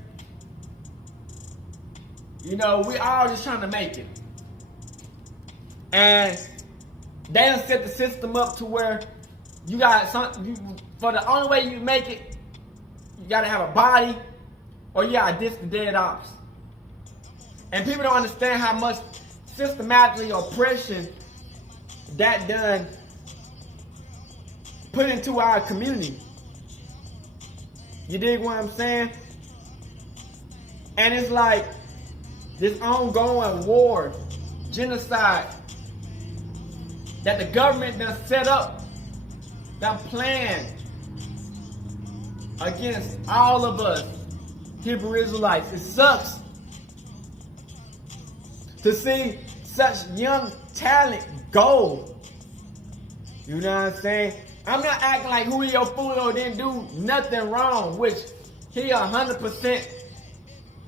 you know, we all just trying to make it. And they done set the system up to where you got for the only way you make it, you gotta have a body or you gotta diss the dead ops. And people don't understand how much systematically oppression that done put into our community. You dig what I'm saying? And it's like this ongoing war, genocide, that the government done set up, done planned against all of us Hebrew Israelites. It sucks to see such young talent go. You know what I'm saying? I'm not acting like Foolio didn't do nothing wrong, which he 100%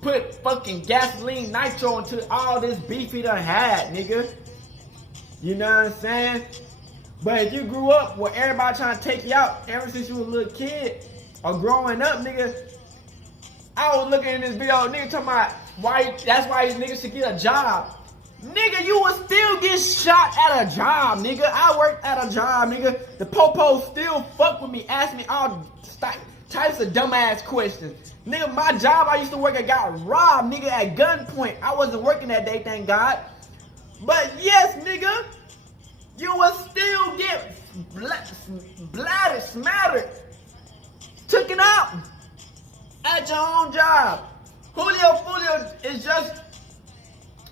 put fucking gasoline nitro into all this beef he done had, nigga. You know what I'm saying? But if you grew up where everybody trying to take you out ever since you was a little kid or growing up, nigga, I was looking in this video, nigga talking about that's why these niggas should get a job. Nigga, you would still get shot at a job, nigga. I worked at a job, nigga. The popos still fuck with me, ask me all types of dumbass questions. Nigga, my job I used to work at got robbed, nigga, at gunpoint. I wasn't working that day, thank God. But yes, nigga, you will still get bladdered, smattered, taken out at your own job. Foolio is just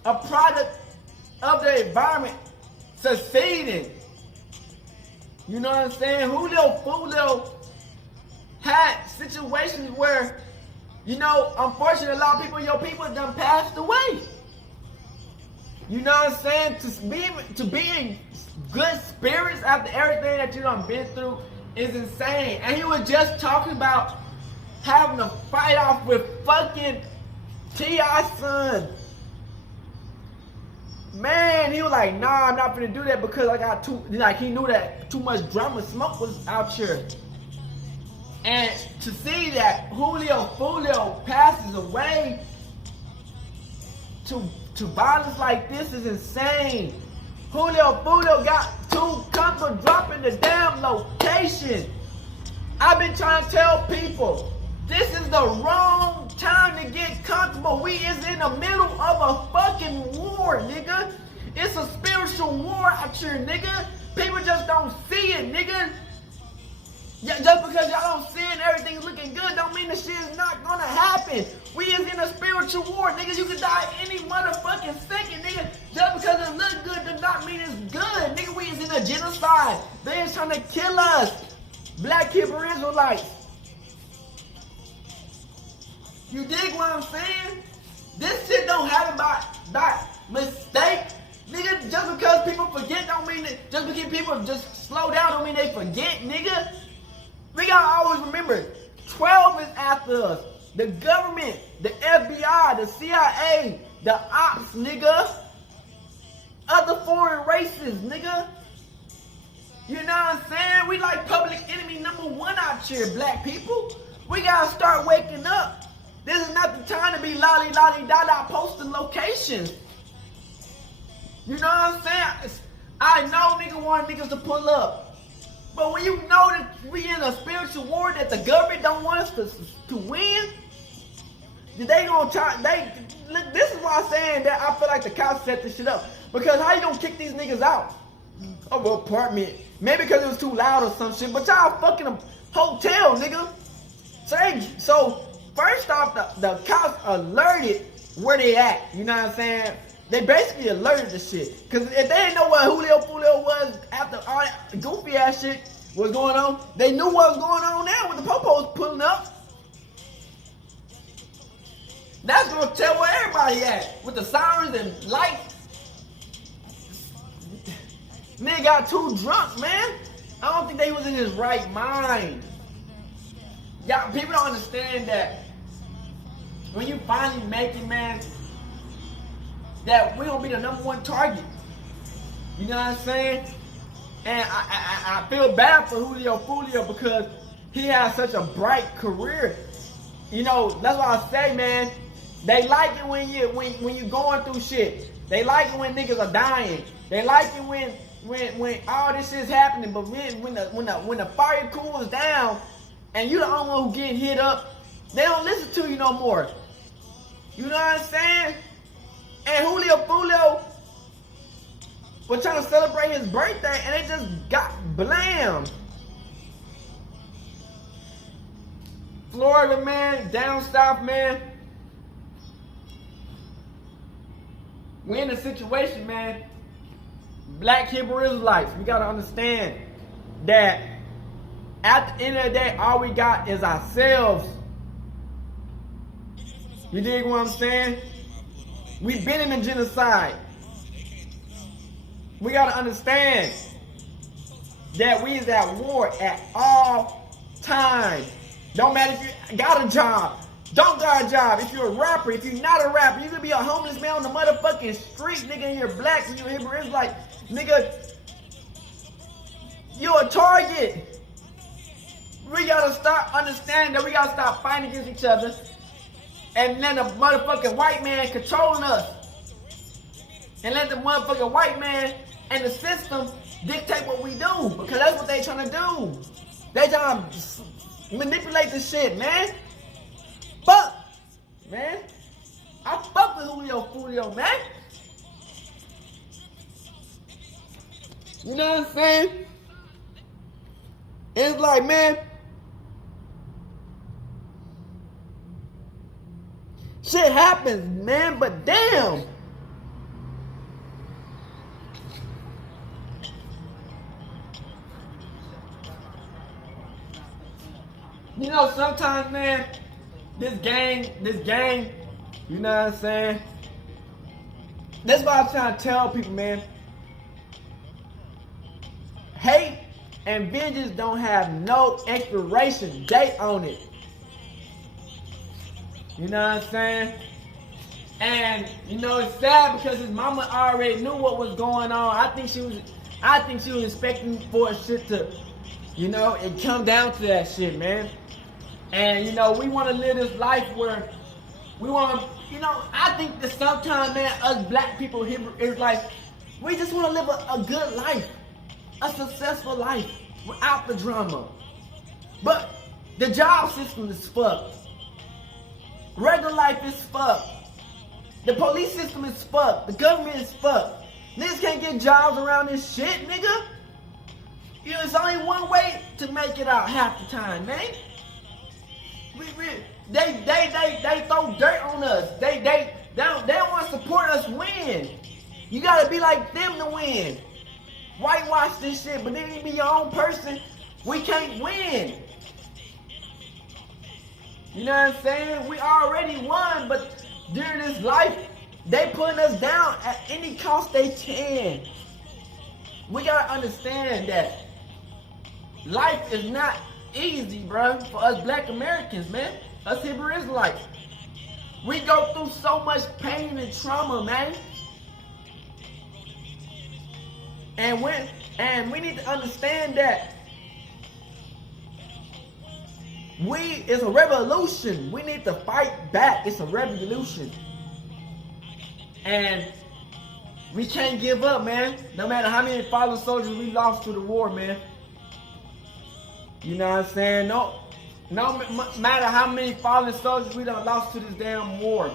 a product of the environment succeeding. You know what I'm saying? Foolio had situations where, you know, unfortunately, a lot of people, your people done passed away. You know what I'm saying? To be in good spirits after everything that you done been through is insane. And he was just talking about having to fight off with fucking T.I.'s son. Man, he was like, nah, I'm not gonna do that because I got he knew that too much drama smoke was out here. And to see that Foolio passes away to violence like this is insane. Foolio got too comfortable dropping the damn location. I've been trying to tell people, this is the wrong time to get comfortable. We is in the middle of a fucking war, nigga. It's a spiritual war out here, nigga. People just don't see it, nigga. Just because y'all don't see it and everything's looking good don't mean the shit is not gonna happen. We is in a spiritual war, nigga. You can die any motherfucking second, nigga. Just because it looks good does not mean it's good, nigga. We is in a genocide. They niggas trying to kill us. Black Hebrew Israelites. You dig what I'm saying? This shit don't happen by mistake. Nigga, just because people forget don't mean that, just because people just slow down don't mean they forget, nigga. We gotta always remember, 12 is after us. The government, the FBI, the CIA, the ops, nigga. Other foreign races, nigga. You know what I'm saying? We like public enemy number one out here, black people. We gotta start waking up. This is not the time to be lolly-da-da posting locations. You know what I'm saying? I know niggas want niggas to pull up. But when you know that we in a spiritual war that the government don't want us to win, they gonna try, look, this is why I'm saying that I feel like the cops set this shit up. Because how you gonna kick these niggas out of an apartment? Maybe because it was too loud or some shit, but y'all fucking a hotel, nigga. So first off, the cops alerted where they at. You know what I'm saying? They basically alerted the shit. Because if they didn't know what Foolio was after all that goofy ass shit was going on, they knew what was going on now with the popos pulling up. That's gonna tell where everybody at. With the sirens and lights. Nigga got too drunk, man. I don't think they was in his right mind. Y'all, people don't understand that when you finally make it, man, that we gonna be the number one target. You know what I'm saying? And I feel bad for Foolio because he has such a bright career. You know, that's why I say, man, they like it when you going through shit. They like it when niggas are dying. They like it when all this shit's happening. But when the fire cools down and you the only one who getting hit up, they don't listen to you no more. You know what I'm saying? And Foolio was trying to celebrate his birthday and they just got blammed. Florida, man, down south, man. We in a situation, man. Black Hebrew Israelites, we gotta understand that at the end of the day, all we got is ourselves. You dig what I'm saying? We've been in a genocide. We gotta understand that we is at war at all times. Don't matter if you got a job, don't got a job. If you're a rapper, if you're not a rapper, you could be a homeless man on the motherfucking street, nigga, and you're black and you're Hebrew Israelite, nigga, you're a target. We gotta start understanding that we gotta stop fighting against each other and let the motherfucking white man controlling us. And let the motherfucking white man and the system dictate what we do. Because that's what they trying to do. They trying to manipulate the shit, man. Fuck, man. I fuck with Foolio, man. You know what I'm saying? It's like, man, shit happens, man, but damn. You know, sometimes, man, this gang, you know what I'm saying? That's why I'm trying to tell people, man. Hate and vengeance don't have no expiration date on it. You know what I'm saying? And, you know, it's sad because his mama already knew what was going on. I think she was expecting for shit to, you know, it come down to that shit, man. And, you know, we want to live this life where we want to, you know, I think that sometimes, man, us black people, Israelites, we just want to live a good life, a successful life without the drama. But the job system is fucked. Regular life is fucked. The police system is fucked. The government is fucked. Niggas can't get jobs around this shit, nigga. You know, it's only one way to make it out half the time, man. They throw dirt on us. They don't want to support us win. You gotta be like them to win. whitewash this shit, but then you be your own person, we can't win. You know what I'm saying? We already won, but during this life, they putting us down at any cost they can. We gotta understand that life is not easy, bro, for us black Americans, man. Us Hebrew Israelites. We go through so much pain and trauma, man. And we need to understand that it's a revolution. We need to fight back. It's a revolution. And we can't give up, man. No matter how many fallen soldiers we lost to the war, man. You know what I'm saying? No matter how many fallen soldiers we done lost to this damn war.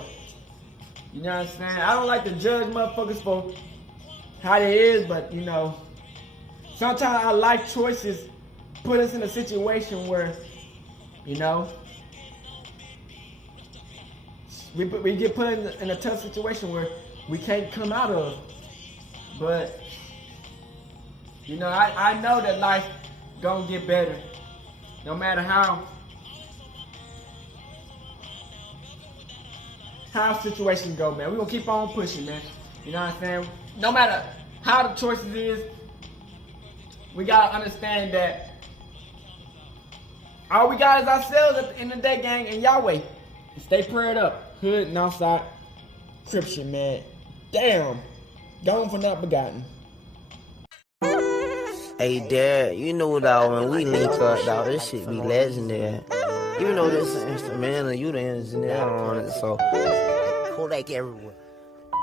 You know what I'm saying? I don't like to judge motherfuckers for how they is, but you know, sometimes our life choices put us in a situation where, you know, we get put in a tough situation where we can't come out of. But, you know, I know that life gonna get better. No matter how situations go, man. We gonna keep on pushing, man. You know what I'm saying? No matter how the choices is, we gotta understand that all we got is ourselves at the end of the day, gang, and Yahweh. Stay prayed up. Hood and outside Christian, man. Damn. Gone for not begotten. Hey, Dad, you know, dog, when we link up, dog, this shit be legendary. You know this instrumental, you the engineer on it, so Kodak everywhere.